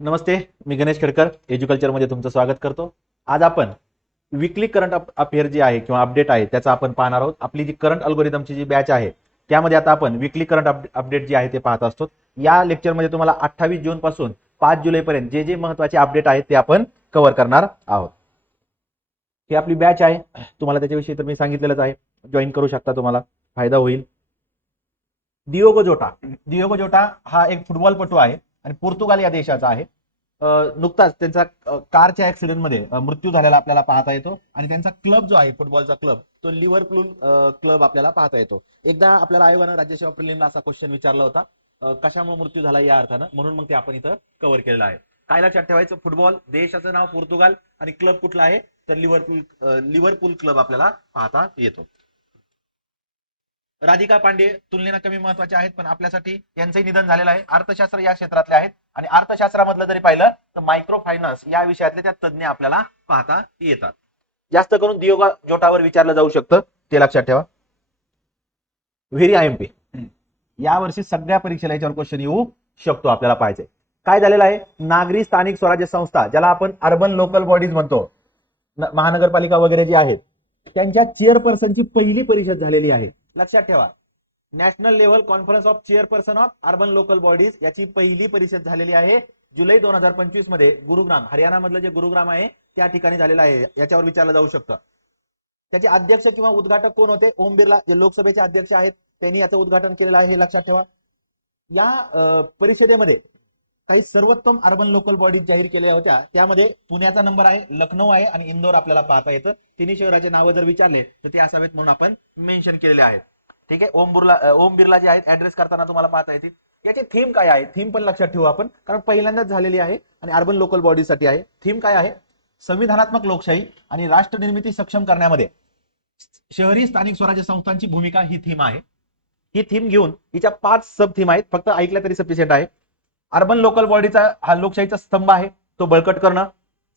नमस्ते मी गणेश खेडकर एज्युकल्चरमध्ये तुमचं स्वागत करतो. आज आपण विकली करंट अफेअर जी आहे किंवा अपडेट आहे त्याचा आपण पाहणार आहोत. आपली जी करंट अल्गोरिदमची जी बॅच आहे त्यामध्ये आता आपण विकली करंट अपडेट जी आहे ते पाहत असतो. या लेक्चरमध्ये तुम्हाला अठ्ठावीस जून पासून पाच जुलैपर्यंत जे जे महत्त्वाचे अपडेट आहेत ते आपण कव्हर करणार आहोत. ही आपली बॅच आहे. तुम्हाला त्याच्याविषयी तर मी सांगितलेलंच आहे. जॉईन करू शकता तुम्हाला. फायदा होईल. दियोगो जोटा. दियोगो जोटा हा एक फुटबॉलपटू आहे. आणि पोर्तुगाल या देशाचा आहे. नुकताच त्यांचा कारच्या ऍक्सिडेंटमध्ये मध्ये मृत्यू झालेला आपल्याला पाहता येतो. आणि त्यांचा क्लब जो आहे फुटबॉलचा क्लब तो लिव्हरपूल क्लब आपल्याला पाहता येतो. एकदा आपल्याला आयोगानं राज्यसेवा प्रिलिमला असा क्वेश्चन विचारला होता. कशामुळे मृत्यू झाला या अर्थानं? म्हणून मग ते आपण इथं कव्हर केलेलं आहे. काय लक्षात ठेवायचं? फुटबॉल देशाचं नाव पोर्तुगाल आणि क्लब कुठला आहे? तर लिव्हरपूल लिव्हरपूल क्लब आपल्याला पाहता येतो. राधिका पांडे तुलनेनं कमी महत्त्वाचे आहेत पण आपल्यासाठी यांचंही निधन झालेलं आहे. अर्थशास्त्र या क्षेत्रातले आहेत. आणि अर्थशास्त्रामधलं जरी पाहिलं तर मायक्रो फायनान्स या विषयातले त्या तज्ज्ञ आपल्याला पाहता येतात. जास्त करून दियोगा जोटावर विचारलं जाऊ शकतं. ते लक्षात ठेवा. Very I M P. या वर्षी सगळ्या परीक्षेला याच्यावर क्वेश्चन येऊ शकतो आपल्याला पाहिजे काय झालेलं आहे? नागरी स्थानिक स्वराज्य संस्था ज्याला आपण अर्बन लोकल बॉडीज म्हणतो महानगरपालिका वगैरे जी आहेत त्यांच्या चेअरपर्सनची पहिली परिषद झालेली आहे. लक्षात ठेवा. National level conference of chairperson of urban local bodies याची पहिली परिषद झालेली आहे जुलै दोन हजार पंचवीसमध्ये गुरुग्राम. हरियाणा मधलं जे गुरुग्राम आहे त्या ठिकाणी झालेलं आहे. याच्यावर विचारलं जाऊ शकतं. त्याचे अध्यक्ष किंवा उद्घाटक कोण होते? ओम बिर्ला जे लोकसभेचे अध्यक्ष आहेत त्यांनी याचं उद्घाटन केलेलं आहे हे लक्षात ठेवा. या परिषदेमध्ये काही सर्वोत्तम अर्बन लोकल बॉडीज जाहीर केल्या होत्या. त्यामध्ये पुण्याचा नंबर आहे लखनौ आहे आणि इंदोर आपल्याला पाहता येतं. तिन्ही शहराचे नावं जर विचारले तर ते असावेत म्हणून आपण मेन्शन केलेले आहेत. ठीक आहे? ओम बिर्ला ओम बिर्ला जे आहेत ऍड्रेस करताना तुम्हाला पाहता येतील. याची थीम काय आहे? थीम पण लक्षात ठेवू आपण कारण पहिल्यांदाच झालेली आहे आणि अर्बन लोकल बॉडीसाठी आहे. थीम काय आहे? संविधानात्मक लोकशाही आणि राष्ट्र निर्मिती सक्षम करण्यामध्ये शहरी स्थानिक स्वराज्य संस्थांची भूमिका ही थीम आहे. ही थीम घेऊन हिच्या पाच सब थीम आहेत. फक्त ऐकल्या तरी सफिशियंट आहे. अर्बन लोकल बॉडीचा हा लोकशाहीचा स्तंभ आहे. तो बळकट करणं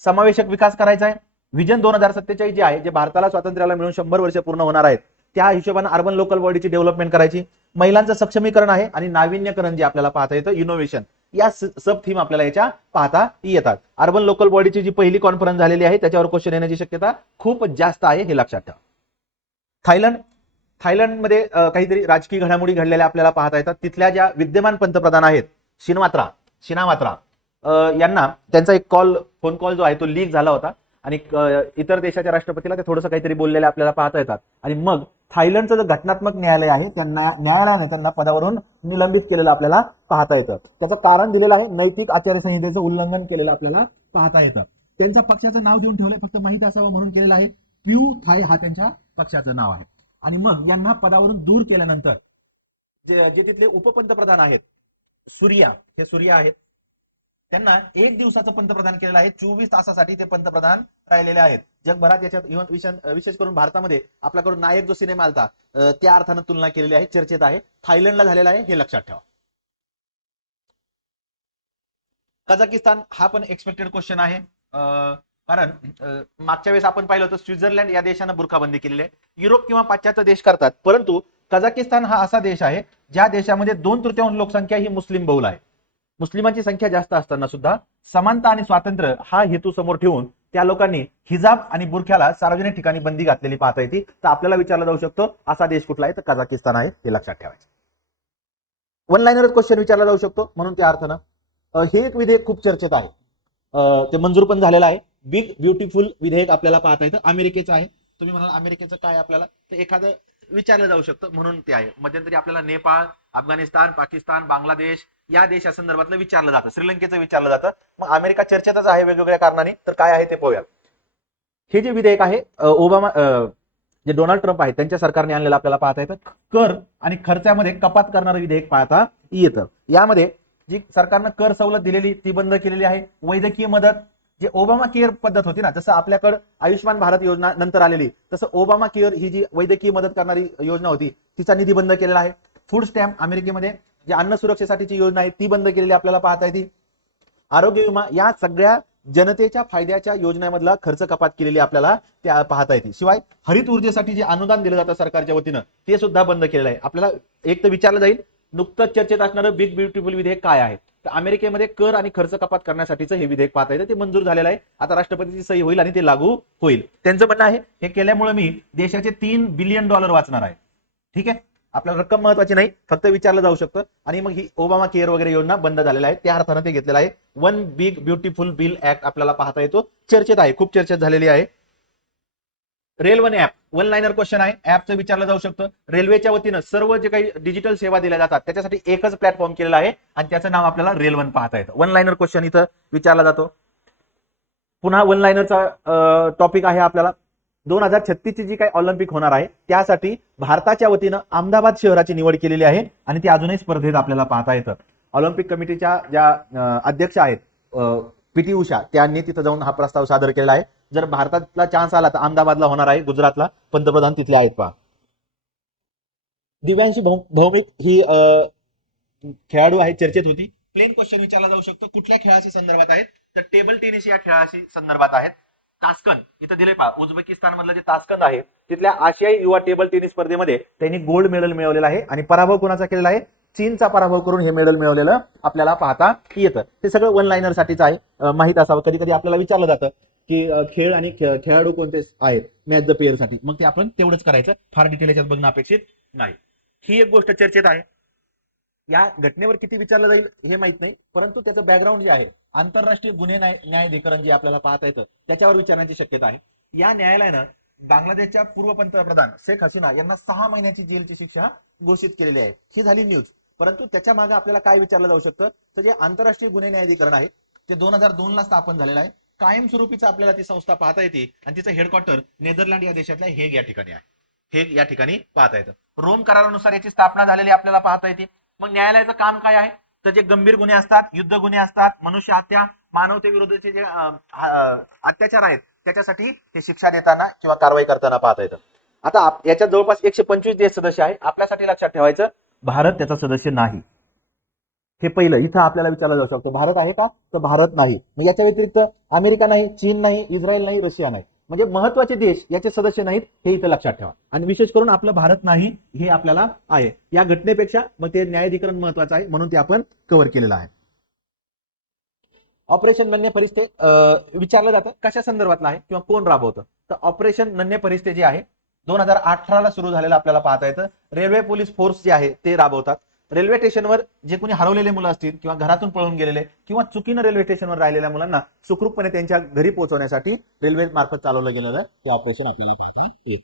समावेशक विकास करायचा आहे. विजन दोन हजार सत्तेचाळीस जे आहे जे भारताला स्वातंत्र्याला मिळून शंभर वर्ष पूर्ण होणार आहेत त्या हिशोबाने अर्बन लोकल बॉडीची डेव्हलपमेंट करायची. महिलांचं सक्षमीकरण आहे आणि नाविन्यकरण जे आपल्याला पाहता येतं इनोव्हेशन या सब थीम आपल्याला याच्या पाहता येतात. अर्बन लोकल बॉडीची जी पहिली कॉन्फरन्स झालेली आहे त्याच्यावर क्वेश्चन येण्याची शक्यता खूप जास्त आहे हे लक्षात ठेवा. थायलंड थायलंडमध्ये काहीतरी राजकीय घडामोडी घडलेल्या आपल्याला पाहता येतात. तिथल्या ज्या विद्यमान पंतप्रधान आहेत शिनवात्रा शिनामात्रा यांना त्यांचा एक कॉल फोन कॉल जो आहे तो लीक झाला होता. आणि इतर देशाच्या राष्ट्रपतीला ते थोडंसं काहीतरी बोललेले आपल्याला पाहता येतात. आणि मग थायलंडचं जे घटनात्मक न्यायालय आहे त्यांना न्यायालयाने त्यांना पदावरून निलंबित केलेलं आपल्याला पाहता येतं. त्याचं कारण दिलेलं आहे नैतिक आचारसंहितेचं उल्लंघन केलेलं आपल्याला पाहता येतं. त्यांच्या पक्षाचं नाव देऊन ठेवलंय फक्त माहिती असावं म्हणून केलेलं आहे. प्यू थाय हा त्यांच्या पक्षाचं नाव आहे. आणि मग यांना पदावरून दूर केल्यानंतर जे जे तिथले उपपंतप्रधान आहेत सूर्या हे सूर्या आहेत. त्यांना एक दिवसाचं पंतप्रधान केलेलं आहे. चोवीस तासासाठी ते पंतप्रधान राहिलेले आहेत. जगभरात याच्यात इव्हन विशेष विशेष करून भारतामध्ये आपल्याकडून नायक जो सिनेमा आलता त्या अर्थानं तुलना केलेली आहे चर्चेत आहे. थायलंडला झालेला आहे हे लक्षात ठेवा. कझाकिस्तान हा पण एक्सपेक्टेड क्वेश्चन आहे. अं, कारण मागच्या वेळेस आपण पाहिलं होतं स्वित्झर्लंड या देशानं बुरखाबंदी केलेली आहे. युरोप किंवा पाश्चात्य देश करतात परंतु कझाकिस्तान हा असा देश आहे ज्या देशामध्ये दोन तृतीयांश लोकसंख्या ही मुस्लिम बहुल आहे. मुस्लिमांची संख्या जास्त असताना सुद्धा समानता आणि स्वातंत्र्य हा हेतू समोर ठेवून त्या लोकांनी हिजाब आणि बुरख्याला सार्वजनिक ठिकाणी बंदी घातलेली पाहता येते. तर आपल्याला विचारला जाऊ शकतो असा देश कुठला आहे? तर कझाकिस्तान आहे हे लक्षात ठेवायचं. वन लाईनरच क्वेश्चन विचारला जाऊ शकतो म्हणून त्या अर्थानं हे एक विधेयक खूप चर्चेत आहे. ते मंजूर पण झालेलं आहे. बिग ब्युटिफुल विधेयक आपल्याला पाहता येतं. अमेरिकेचं आहे. तुम्ही म्हणाल अमेरिकेचं काय आपल्याला? तर एखादं विचारलं जाऊ शकतं म्हणून ते आहे. मध्यंतरी आपल्याला नेपाळ अफगाणिस्तान पाकिस्तान बांगलादेश या देशासंदर्भातलं विचारलं जातं. श्रीलंकेचं विचारलं जातं. मग अमेरिका चर्चेतच आहे वेगवेगळ्या कारणाने तर काय आहे ते पाहूया हे जे विधेयक आहे ओबामा जे डोनाल्ड ट्रम्प आहेत त्यांच्या सरकारने आणलेलं आपल्याला पाहता येतं. कर आणि खर्चामध्ये कपात करणारं विधेयक पाहता येतं. यामध्ये जी सरकारनं कर सवलत दिलेली ती बंद केलेली आहे. वैद्यकीय मदत जे ओबामा केअर पद्धत होती ना जसं आपल्याकडं आयुष्यमान भारत योजना नंतर आलेली तसं ओबामा केअर ही जी वैद्यकीय मदत करणारी योजना होती तिचा निधी बंद केलेला आहे. फूड स्टॅम्प अमेरिकेमध्ये जे अन्न सुरक्षेसाठीची योजना आहे ती बंद केलेली आपल्याला पाहता येते. आरोग्य विमा या सगळ्या जनतेच्या फायद्याच्या योजनेमधला खर्च कपात केलेली आपल्याला त्या पाहता येते. शिवाय हरित ऊर्जेसाठी जे अनुदान दिलं जातं सरकारच्या वतीनं ते सुद्धा बंद केलेलं आहे. आपल्याला एक तर विचारलं जाईल नुकतंच चर्चेत असणारं बिग ब्युटिफुल विधेयक काय आहे? तर अमेरिकेमध्ये कर आणि खर्च कपात करण्यासाठीचं हे विधेयक पाहता येतं ते मंजूर झालेलं आहे. आता राष्ट्रपतीची सही होईल आणि ते लागू होईल. त्यांचं म्हणणं आहे हे केल्यामुळे मी देशाचे तीन बिलियन डॉलर वाचणार आहे. ठीक आहे? आपल्याला रक्कम महत्वाची नाही फक्त विचारलं जाऊ शकतं. आणि मग ही ओबामा केअर वगैरे योजना बंद झालेल्या आहे त्या अर्थानं ते घेतलेलं आहे. One big beautiful bill act आपल्याला पाहता येतो. चर्चेत आहे खूप चर्चेत झालेली आहे. Rail one app one liner question आहे. ऍपचं विचारलं जाऊ शकतं. रेल्वेच्या वतीनं सर्व जे काही डिजिटल सेवा दिल्या जातात त्याच्यासाठी एकच प्लॅटफॉर्म केलेला आहे आणि त्याचं नाव आपल्याला रेल वन पाहता येतं. वन लाईनर क्वेश्चन इथं विचारला जातो. पुन्हा वन लाईनरचा टॉपिक आहे आपल्याला. दोन हजार छत्तीसची जी काही ऑलिम्पिक होणार आहे त्यासाठी भारताच्या वतीनं अहमदाबाद शहराची निवड केलेली आहे आणि ती अजूनही स्पर्धेत आपल्याला पाहता येतं. ऑलिम्पिक कमिटीच्या ज्या अध्यक्ष आहेत पी टी उषा त्यांनी तिथं जाऊन हा प्रस्ताव सादर केलेला आहे. जर भारतातला चान्स आला तर अहमदाबादला होणार आहे गुजरातला. पंतप्रधान तिथले आहेत पहा. दिव्यांशी भौमिक ही अं, खेळाडू आहे चर्चेत होती. प्लेन क्वेश्चन विचारला जाऊ शकतो. कुठल्या खेळाशी संदर्भात आहेत? तर टेबल टेनिस या खेळाशी संदर्भात आहेत. तास्कन इथं दिले पहा. उझबेकिस्तान मधलं जे तास्कन आहे तिथल्या आशियाई युवा टेबल टेनिस स्पर्धेमध्ये त्यांनी गोल्ड मेडल मिळवलेला आहे आणि पराभव कोणाचा केलेला आहे? चीनचा पराभव करून हे मेडल मिळवलेलं आपल्याला पाहता येतं. हे सगळं वन लाईनर साठीच आहे. माहीत माहीत असावं. कधी कधी आपल्याला विचारलं जातं की खेळ आणि खेळाडू कोणते आहेत? मॅच द पेअरसाठी. मग ते आपण तेवढंच करायचं. फार डिटेल याच्यात बघणं अपेक्षित नाही. ही एक गोष्ट चर्चेत आहे. या घटनेवर किती विचारलं जाईल हे माहीत नाही. परंतु त्याचं बॅकग्राऊंड जे आहे आंतरराष्ट्रीय गुन्हे न्याय न्यायाधिकरण जे आपल्याला पाहता येतं. त्याच्यावर विचारण्याची शक्यता आहे. या न्यायालयानं बांगलादेशच्या पूर्व पंतप्रधान शेख हसीना यांना सहा महिन्याची जेलची शिक्षा घोषित केलेली आहे. ही झाली न्यूज परंतु त्याच्यामागे आपल्याला काय विचारलं जाऊ शकतं? तर जे आंतरराष्ट्रीय गुन्हे न्यायाधिकरण आहे ते दोन हजार दोन ला स्थापन झालेलं आहे कायमस्वरूपीचं आपल्याला ती संस्था पाहता येते आणि तिचं हेडक्वार्टर नेदरलँड या देशातल्या हेग या ठिकाणी आहे. हेग या ठिकाणी पाहता येतं. रोम करारानुसार याची स्थापना झालेली आपल्याला पाहता येते. मग न्यायालयाचं काम काय आहे? तर जे गंभीर गुन्हे असतात युद्ध गुन्हे असतात मनुष्य हत्या मानवतेविरुद्धचे जे अत्याचार आहेत त्याच्यासाठी हे शिक्षा देताना किंवा कारवाई करताना पाहता येतं. आता याच्या जवळपास एकशे पंचवीस देश सदस्य आहे आपल्यासाठी लक्षात ठेवायचं भारत त्याचा सदस्य नाही. हे पहिलं इथं आपल्याला विचारलं जाऊ शकतो भारत आहे का? तर भारत नाही. मग याच्या व्यतिरिक्त अमेरिका नाही चीन नाही इस्रायल नाही रशिया नाही. म्हणजे महत्त्वाचे देश याचे सदस्य नाहीत हे इथं लक्षात ठेवा. आणि विशेष करून आपलं भारत नाही हे आपल्याला आहे. या घटनेपेक्षा मग ते न्यायाधिकरण महत्वाचं आहे म्हणून ते आपण कव्हर केलेलं आहे. ऑपरेशन नन्य परिस्थे विचारलं जातं कशा संदर्भातलं आहे किंवा कोण राबवतं? तर ऑपरेशन नन्य परिस्थे जे आहे दोन हजार अठराला सुरू झालेलं आपल्याला पाहता येतं. रेल्वे पोलीस फोर्स जे आहे ते राबवतात. रेल्वे स्टेशनवर जे कोणी हरवलेले मुलं असतील किंवा घरातून पळून गेलेले किंवा चुकीनं रेल्वे स्टेशनवर राहिलेल्या मुलांना सुखरूपपणे त्यांच्या घरी पोहोचवण्यासाठी रेल्वे मार्फत चालवलं गेलेलं ते ऑपरेशन आपल्याला पाहता येत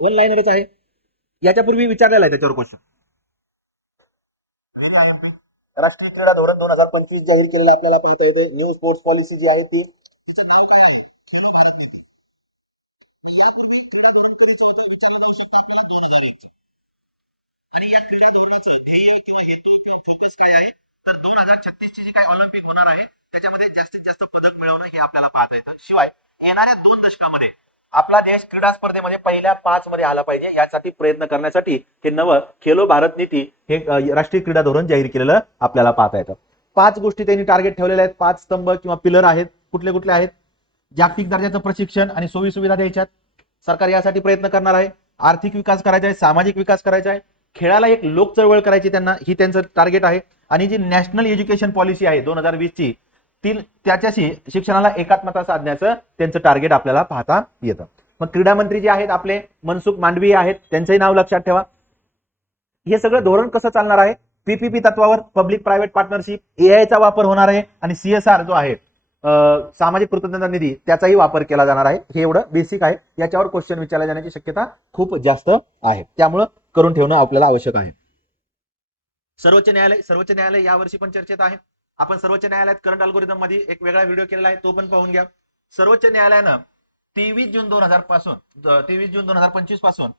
वन लाईनरच आहे. याच्यापूर्वी विचारलेला आहे त्याच्यावर क्वेश्चन राष्ट्रीय क्रीडा धोरण दोन हजार पंचवीस जाहीर केलेलं आपल्याला पाहता येते. न्यू स्पोर्ट्स पॉलिसी जी आहे ती आणि या क्रीडा धोरणाचं ध्येय किंवा हेतू किंवा फोकस काय आहे? तर दोन हजार छत्तीस ची जी काही ऑलिम्पिक होणार आहे त्याच्यामध्ये जास्तीत जास्त पदक मिळवणं हे आपल्याला पाहता येतं. शिवाय येणाऱ्या दोन दशकामध्ये आपला देश क्रीडा स्पर्धेमध्ये पहिल्या पाच मध्ये आला पाहिजे यासाठी प्रयत्न करण्यासाठी हे नवं खेलो भारत नीती हे राष्ट्रीय क्रीडा धोरण जाहीर केलेलं आपल्याला पाहता येतं. पाच गोष्टी त्यांनी टार्गेट ठेवलेल्या आहेत. पाच स्तंभ किंवा पिलर आहेत. कुठले कुठले आहेत? जागतिक दर्जाचं प्रशिक्षण आणि सोयी सुविधा द्यायच्यात. सरकार यासाठी प्रयत्न करणार आहे. आर्थिक विकास करायचा आहे सामाजिक विकास करायचा आहे. खेळाला एक लोक चळवळ करायची त्यांना ही त्यांचं टार्गेट आहे. आणि जी नॅशनल एज्युकेशन पॉलिसी आहे दोन हजार वीस ची ती त्याच्याशी शिक्षणाला एकात्मता साधण्याचं त्यांचं टार्गेट आपल्याला पाहता येतं. मग क्रीडा मंत्री जे आहेत आपले मनसुख मांडवीय आहेत त्यांचंही नाव लक्षात ठेवा. हे सगळं धोरण कसं चालणार आहे? पीपीपी तत्वावर पब्लिक प्रायव्हेट पार्टनरशिप एआयचा वापर होणार आहे. आणि सीएसआर जो आहे सामाजिक कृतज्ञता निधी त्याचाही वापर केला जाणार आहे. हे एवढं बेसिक आहे. याच्यावर क्वेश्चन विचारला जाण्याची शक्यता खूप जास्त आहे. त्यामुळं करून ठेवणं आपल्याला आवश्यक आहे. सर्वोच्च न्यायालय सर्वोच्च न्यायालय यावर्षी पण चर्चेत आहे. आपण सर्वोच्च न्यायालयात करंट अल्गोरिदममध्ये एक वेगळा व्हिडिओ केलेला आहे. तो पण पाहून घ्या. सर्वोच्च न्यायालयानं तेवीस जून दोन हजारपासून तेवीस जून दोन हजार पंचवीसपासून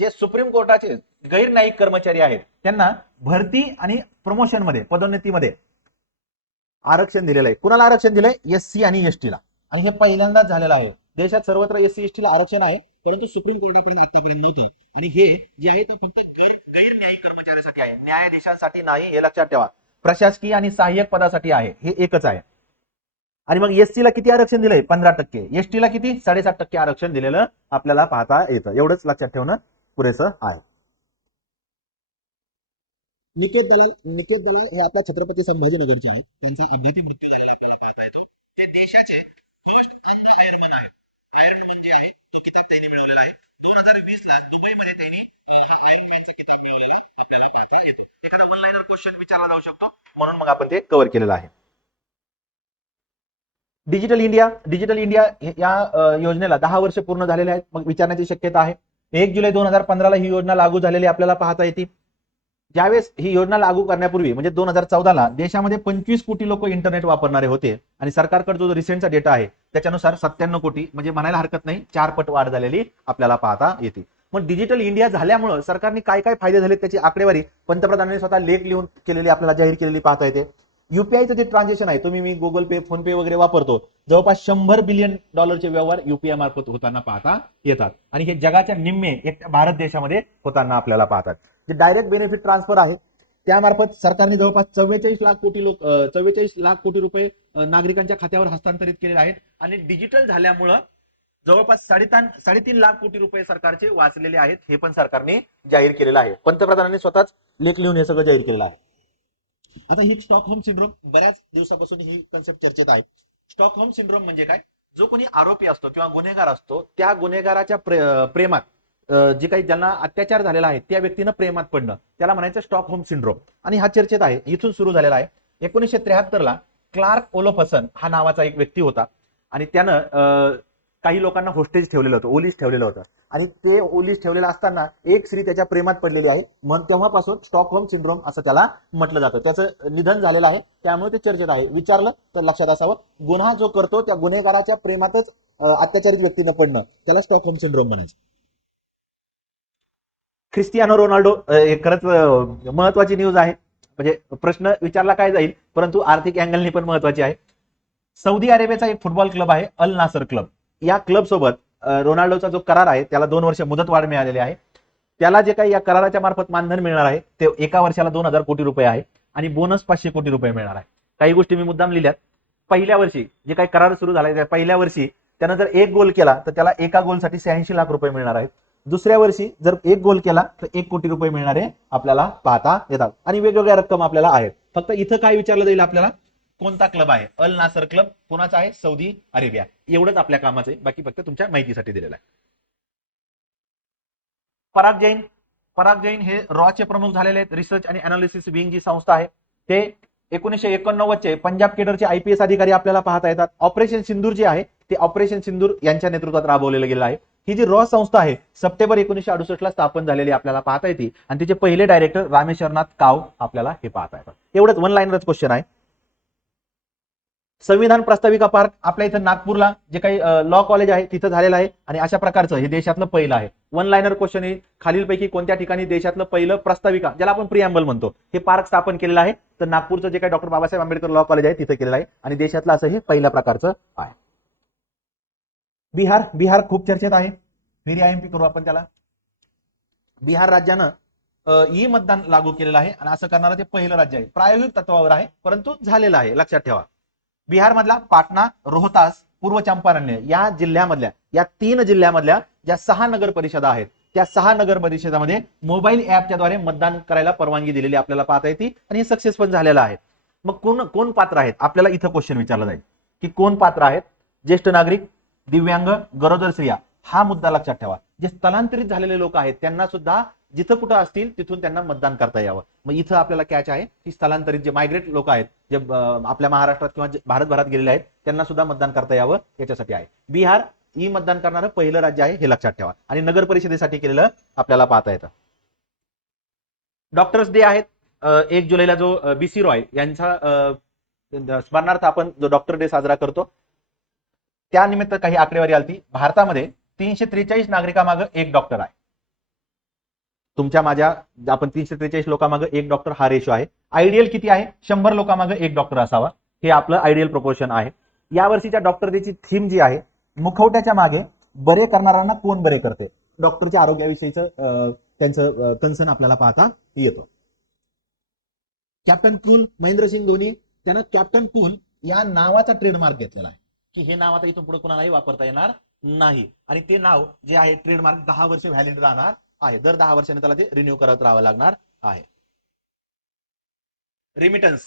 जे सुप्रीम कोर्टाचे गैर न्यायिक कर्मचारी आहेत त्यांना भरती आणि प्रमोशनमध्ये पदोन्नतीमध्ये आरक्षण दिलेलं आहे. कुणाला आरक्षण दिलंय? एस सी आणि एसटीला ला. आणि हे पहिल्यांदाच झालेलं आहे. देशात सर्वत्र एस सी एस आरक्षण आहे परंतु सुप्रीम कोर्टापर्यंत आतापर्यंत नव्हतं. आणि हे जे आहे ते फक्त गैर न्यायिक कर्मचाऱ्यासाठी आहे. न्यायाधीशांसाठी नाही हे लक्षात ठेवा. प्रशासकीय आणि सहाय्यक पदासाठी आहे. हे एकच आहे. आणि मग एस ला किती आरक्षण दिलंय? पंधरा टक्के. एस ला किती? साडेसात टक्के आरक्षण दिलेलं आपल्याला पाहता येतं. एवढंच लक्षात ठेवणं पुरेसं आहे. निकेत दलाल निकेत दलाल हे आपल्या छत्रपती संभाजीनगरचे आहेत. त्यांचा अपघाती मृत्यू झालेला आपल्याला पाहता येतो. ते देशाचे फर्स्ट अंध आयर्मन आहेत. आयर्न म्हणजे आहे तो किताब त्यांनी मिळवलेला आहे. दोन हजार वीस ला दुबईमध्ये त्यांनी हा आयर्नमॅनचा किताब मिळवलेला आपल्याला पाहता येतो. एखादा वन लाईनर क्वेश्चन विचारला जाऊ शकतो. म्हणून मग आपण ते कव्हर केलेलं आहे. डिजिटल इंडिया डिजिटल इंडिया या योजनेला दहा वर्ष पूर्ण झालेले आहेत. मग विचारण्याची शक्यता आहे. एक जुलै दोन हजार पंधराला ही योजना लागू झालेली आपल्याला पाहता येते ज्यावेळेस ही योजना लागू करण्यापूर्वी म्हणजे दोन हजार चौदाला देशामध्ये पंचवीस कोटी लोक इंटरनेट वापरणारे होते आणि सरकारकडे जो रिसेंटचा डेटा आहे त्याच्यानुसार सत्त्याण्णव कोटी म्हणजे म्हणायला हरकत नाही चार पट वाढ झालेली आपल्याला पाहता येते. मग डिजिटल इंडिया झाल्यामुळं सरकारने काय काय फायदे झाले त्याची आकडेवारी पंतप्रधानांनी स्वतः लेख लिहून केलेली आपल्याला जाहीर केलेली पाहता येते. युपीआयचं जे ट्रान्झॅक्शन आहे तुम्ही मी गुगल पे फोन पे वगैरे वापरतो जवळपास शंभर बिलियन डॉलरचे व्यवहार युपीआय मार्फत होताना पाहता येतात. आणि हे जगाच्या निम्मे एक भारत देशामध्ये होताना आपल्याला पाहतात. जे डायरेक्ट बेनिफिट ट्रान्सफर आहे त्यामार्फत सरकारने जवळपास चव्वेचाळीस लाख कोटी लोक चव्वेचाळीस लाख कोटी रुपये नागरिकांच्या खात्यावर हस्तांतरित केलेले आहेत आणि डिजिटल झाल्यामुळं जवळपास साडेतीन साडेतीन लाख कोटी रुपये सरकारचे वाचलेले आहेत हे पण सरकारने जाहीर केलेलं आहे. पंतप्रधानांनी स्वतःच लेख लिहून हे सगळं जाहीर केलेलं आहे. आता ही स्टॉकहोम सिंड्रोम बऱ्याच दिवसापासून ही कन्सेप्ट चर्चेत आहे. स्टॉकहोम सिंड्रोम म्हणजे काय? जो कोणी आरोपी असतो किंवा गुन्हेगार असतो त्या गुन्हेगाराच्या प्रेमात जे काही ज्यांना अत्याचार झालेला आहे त्या व्यक्तीनं प्रेमात पडणं. त्याला म्हणायचं स्टॉक होम सिंड्रोम. आणि हा चर्चेत आहे. इथून सुरू झालेला आहे. एकोणीसशे त्र्याहत्तर ला क्लार्क ओलोफसन हा नावाचा एक व्यक्ती होता. आणि त्यानं अं, काही लोकांना होस्टेज ठेवलेलं होतं ओलीस ठेवलेलं होतं. आणि ते ओलीस ठेवलेलं असताना एक स्त्री त्याच्या प्रेमात पडलेली आहे. मग तेव्हापासून स्टॉकहोम सिंड्रोम असं त्याला म्हटलं जातं. त्याचं निधन झालेलं आहे. त्यामुळे ते चर्चेत आहे. विचारलं तर लक्षात असावं गुन्हा जो करतो त्या गुन्हेगाराच्या प्रेमातच अत्याचारित व्यक्तीनं पडणं. त्याला स्टॉकहोम सिंड्रोम म्हणायचं. ख्रिस्टियानो रोनाल्डो हे खरंच महत्वाची न्यूज आहे. म्हणजे प्रश्न विचारला काय जाईल परंतु आर्थिक अँगलनी पण महत्वाची आहे. सौदी अरेबियाचा एक फुटबॉल क्लब आहे अल नासर क्लब या क्लब सोबत रोनाल्डोचा जो करार आहे त्याला दोन वर्ष मुदत वाढ मिळालेली आहे. त्याला जे काही या कराराच्या मार्फत मानधन मिळणार आहे ते एका वर्षाला दोन हजार कोटी रुपये आहे आणि बोनस पाचशे कोटी रुपये मिळणार आहे. काही गोष्टी मी मुद्दाम लिहिल्यात. पहिल्या वर्षी जे काही करार सुरू झाला त्या पहिल्या वर्षी त्यानं जर एक गोल केला तर त्याला एका गोलसाठी शहाऐंशी लाख रुपये मिळणार आहेत. दुसऱ्या वर्षी जर एक गोल केला तर एक कोटी रुपये मिळणारे आपल्याला पाहता येतात. आणि वेगवेगळ्या रक्कम आपल्याला आहेत. फक्त इथं काय विचारलं जाईल आपल्याला? कोणता क्लब आहे? अल नासर क्लब कोणाचा आहे? Saudi Arabia. एवढंच आपल्या कामाचं आहे. बाकी फक्त तुमच्या माहितीसाठी दिलेलं आहे. पराग जैन. पराग जैन हे रॉचे प्रमुख झालेले आहेत. रिसर्च आणि अनालिसिस विंग जी संस्था आहे ते एकोणीसशे एकोणनव्वदचे पंजाब केडरचे आयपीएस अधिकारी आपल्याला पाहता येतात. ऑपरेशन सिंदूर जे आहे ते ऑपरेशन सिंदूर यांच्या नेतृत्वात राबवलेलं गेलं आहे. ही जी रॉ संस्था आहे सप्टेंबर एकोणीशे अडुसष्ट ला स्थापन झालेली आपल्याला पाहता येते. आणि तिचे पहिले डायरेक्टर रामेश्वरनाथ काव आपल्याला हे पाहता येतात. एवढंच वन लाईनरच क्वेश्चन आहे. संविधान प्रस्ताविका पार्क आपल्या इथं नागपूरला जे काही लॉ कॉलेज आहे तिथं झालेलं आहे. आणि अशा प्रकारचं हे देशातलं पहिलं आहे. वन लाईनर क्वेश्चन आहे. खालीलपैकी कोणत्या ठिकाणी देशातलं पहिलं प्रस्ताविका ज्याला आपण प्रियांबल म्हणतो हे पार्क स्थापन केलेलं आहे. तर नागपूरचं जे काही doctor Babasaheb Ambedkar law college आहे तिथं केलेलं आहे. आणि देशातलं असं हे पहिल्या प्रकारचं आहे. बिहार बिहार खूप चर्चेत आहे. फेरी आय एम पी करू आपण त्याला. बिहार राज्यानं ई मतदान लागू केलेलं आहे आणि असं करणारं ते पहिलं राज्य आहे. प्रायोगिक तत्वावर आहे परंतु झालेलं आहे. लक्षात ठेवा. बिहारमधला पाटणा रोहतास पूर्व चंपारण्य या जिल्ह्यामधल्या या तीन जिल्ह्यामधल्या ज्या सहा नगर परिषदा आहेत त्या सहा नगर परिषदामध्ये मोबाईल ऍपच्या द्वारे मतदान करायला परवानगी दिलेली आपल्याला पाहता येते आणि हे सक्सेस पण झालेलं आहे. मग कोण कोण पात्र आहेत? आपल्याला इथं क्वेश्चन विचारला जाईल. की कोण पात्र आहेत? ज्येष्ठ नागरिक दिव्यांग गरोदर स्त्रिया हा मुद्दा लक्षात ठेवा. जे स्थलांतरित झालेले लोक आहेत त्यांना सुद्धा जिथं कुठं असतील तिथून त्यांना मतदान करता यावं. मग इथं आपल्याला कॅच आहे की स्थलांतरित जे मायग्रेट लोक आहेत जे आपल्या महाराष्ट्रात किंवा भारतभरात गेलेले आहेत त्यांना सुद्धा मतदान करता यावं याच्यासाठी आहे. बिहार ई मतदान करणारं पहिलं राज्य आहे हे लक्षात ठेवा. आणि नगर परिषदेसाठी केलेलं आपल्याला पाहता येतं. डॉक्टर्स डे आहेत. अं, एक जुलैला जो बी सी रॉय यांचा अं, स्मरणार्थ आपण जो डॉक्टर डे साजरा करतो त्यानिमित्त काही आकडेवारी आलती. भारतामध्ये तीनशे त्रेचाळीस नागरिकामागं एक डॉक्टर आहे. तुमच्या माझ्या आपण तीनशे त्रेचाळीस लोकांमागं एक डॉक्टर हा रेशो आहे. आयडियल किती आहे? शंभर लोकांमागं एक डॉक्टर असावा. हे आपलं आयडियल प्रपोर्शन आहे. या वर्षीच्या डॉक्टर डेची थीम जी आहे मुखवट्याच्या मागे बरे करणाऱ्यांना कोण बरे करते? डॉक्टरच्या आरोग्याविषयीचं त्यांचं कन्सर्न आपल्याला पाहता येतो. कॅप्टन कूल महेंद्रसिंग धोनी त्यानं कॅप्टन कूल या नावाचा ट्रेडमार्क घेतलेला आहे. की हे नाव आता इथून पुढे कुणालाही वापरता येणार नाही. आणि ते नाव जे आहे ट्रेडमार्क दहा वर्ष व्हॅलिड राहणार आहे. दर दहा वर्षाने त्याला ते रिन्यू करत राहावं लागणार आहे. रेमिटन्स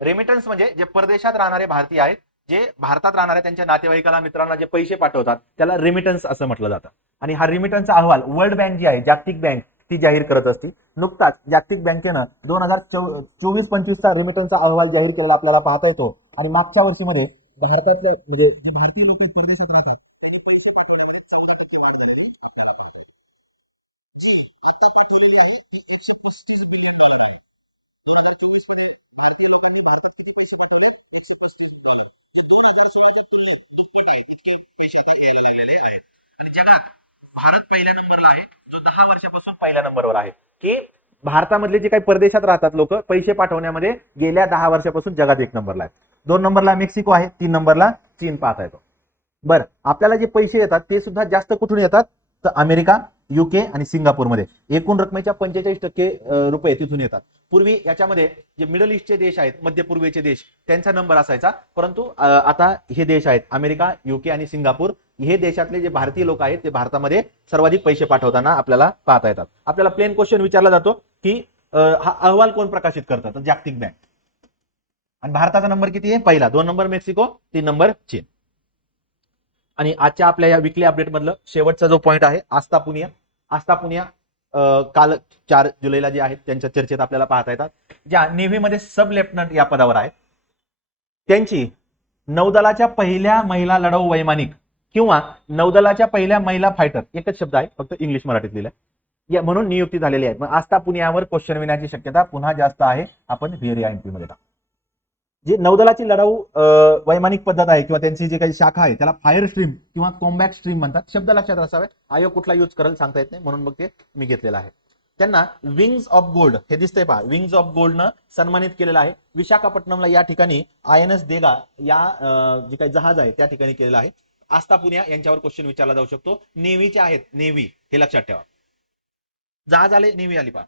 रेमिटन्स म्हणजे जे परदेशात राहणारे भारतीय आहेत जे भारतात राहणाऱ्या त्यांच्या नातेवाईकाला मित्रांना जे पैसे पाठवतात त्याला रेमिटन्स असं म्हटलं जातं. आणि हा रेमिटन्सचा अहवाल वर्ल्ड बँक जी आहे जागतिक बँक ती जाहीर करत असते. नुकताच जागतिक बँकेनं दोन हजार चोवीस पंचवीसचा रेमिटन्सचा अहवाल जाहीर केलेला आपल्याला पाहता येतो. आणि मागच्या वर्षीमध्ये भारतातल्या म्हणजे जे भारतीय लोक परदेशात राहतात. त्यांनी पैसे पाठवण्यामध्ये चौदा टक्के वाढ झालेली आपल्याला पाहता येते. जी आता पाठवलेली आहे ती एकशे पस्तीस बिलियन डॉलर आहे. दोन हजार चोवीसमध्ये भारतीय लोकांनी भारतात किती पैसे पाठवले एकशे पस्तीस दोन हजार सोळाच्या तुलनेत दुप्पट आहे इतके पैसे आता लागलेले आहेत. आणि जगात भारत पहिल्या नंबरला आहे. जो दहा वर्षापासून पहिल्या नंबरवर आहे. की भारतामधले जे काही परदेशात राहतात लोक पैसे पाठवण्यामध्ये गेल्या दहा वर्षापासून जगात एक नंबरला आहे दोन नंबरला मेक्सिको आहे तीन नंबरला चीन पाहता येतो. बरं आपल्याला जे पैसे येतात ते सुद्धा जास्त कुठून येतात? तर अमेरिका युके आणि सिंगापूरमध्ये. एकूण रकमेच्या पंचेचाळीस टक्के रुपये तिथून येतात. पूर्वी याच्यामध्ये जे मिडल ईस्टचे देश आहेत मध्य पूर्वेचे देश त्यांचा नंबर असायचा. परंतु आता हे देश आहेत अमेरिका युके आणि सिंगापूर हे देशातले जे भारतीय लोक आहेत ते भारतामध्ये सर्वाधिक पैसे पाठवताना आपल्याला पाहता येतात. आपल्याला प्लेन क्वेश्चन विचारला जातो की हा अहवाल कोण प्रकाशित करतात जागतिक बँक. आणि भारताचा नंबर किती आहे? पहिला. दोन नंबर मेक्सिको तीन नंबर चीन. आणि आजच्या आपल्या या विकली अपडेट मधलं शेवटचा जो पॉईंट आहे आस्था पुनिया आस्था पुनिया काल चार जुलैला जे आहेत त्यांच्या चर्चेत आपल्याला पाहता येतात. ज्या नेव्हीमध्ये सब लेफ्टनंट या पदावर आहेत. त्यांची नौदलाच्या पहिल्या महिला लढाऊ वैमानिक किंवा नौदलाच्या पहिल्या महिला फायटर एकच शब्द आहे फक्त इंग्लिश मराठीत लिहिला या म्हणून नियुक्ती झालेली आहे. मग आस्था पुण्यावर क्वेश्चन विण्याची शक्यता पुन्हा जास्त आहे. आपण व्हिअर एमपी मध्ये टाकू. जी नौदलाची लढाऊ वैमानिक पद्धत आहे किंवा त्यांची जी काही शाखा आहे त्याला फायर स्ट्रीम किंवा कॉम्बॅट स्ट्रीम म्हणतात. शब्द लक्षात असावे आयोग कुठला यूज करेल सांगता येत नाही. म्हणून मग ते मी घेतलेलं आहे. त्यांना विंग्स ऑफ गोल्ड हे दिसतंय पहा. विंग्स ऑफ गोल्डनं सन्मानित केलेलं आहे. विशाखापट्टणमला या ठिकाणी आय एन एस देगा या जे काही जहाज आहे त्या ठिकाणी केलेलं आहे. आस्था पुण्या यांच्यावर क्वेश्चन विचारला जाऊ शकतो. नेव्हीचे आहेत. नेव्ही हे लक्षात ठेवा. जहाज आले नेव्ही आली पहा.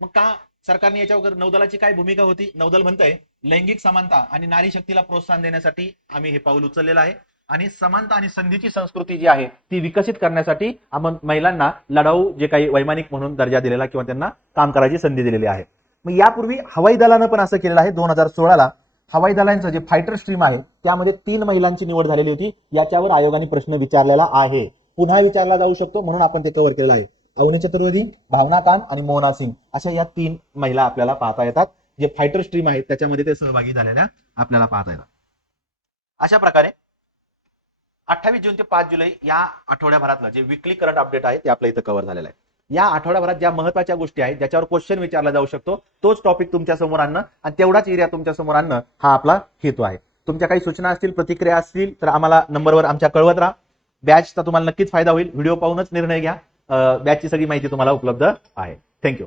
मग का सरकारने याच्यावर नौदलाची काय भूमिका होती? नौदल म्हणतंय लैंगिक समानता आणि नारी शक्तीला प्रोत्साहन देण्यासाठी आम्ही हे पाऊल उचललेलं आहे. आणि समानता आणि संधीची संस्कृती जी आहे ती विकसित करण्यासाठी आपण महिलांना लढाऊ जे काही वैमानिक म्हणून दर्जा दिलेला किंवा त्यांना काम करायची संधी दिलेली आहे. मग यापूर्वी हवाई दलानं पण असं केलेलं आहे दोन हजार सोळाला. हवाई दलांचं जे फायटर स्ट्रीम आहे त्यामध्ये तीन महिलांची निवड झालेली होती. याच्यावर आयोगाने प्रश्न विचारलेला आहे. पुन्हा विचारला जाऊ शकतो म्हणून आपण ते कव्हर केलेलं आहे. अवनी चतुर्वेदी भावना कान आणि मोहना सिंग अशा या तीन महिला आपल्याला पाहता येतात. जे फायटर स्ट्रीम आहेत त्याच्यामध्ये ते सहभागी झालेल्या आपल्याला पाहता येतात. अशा प्रकारे अठ्ठावीस जून ते पाच जुलै या आठवड्याभरातलं जे विकली करंट अपडेट आहे ते आपल्या इथं कव्हर झालेलं आहे. या आठवड्याभरात ज्या महत्त्वाच्या गोष्टी आहेत ज्याच्यावर क्वेश्चन विचारला जाऊ शकतो तोच टॉपिक तुमच्यासमोर आणणं आणि तेवढाच एरिया तुमच्यासमोर आणणं हा आपला हेतू आहे. तुमच्या काही सूचना असतील प्रतिक्रिया असतील तर आम्हाला नंबरवर आमच्या कळवत राहा. बॅचचा तुम्हाला नक्कीच फायदा होईल. व्हिडिओ पाहूनच निर्णय घ्या. बॅचची सगळी माहिती तुम्हाला उपलब्ध आहे. थँक्यू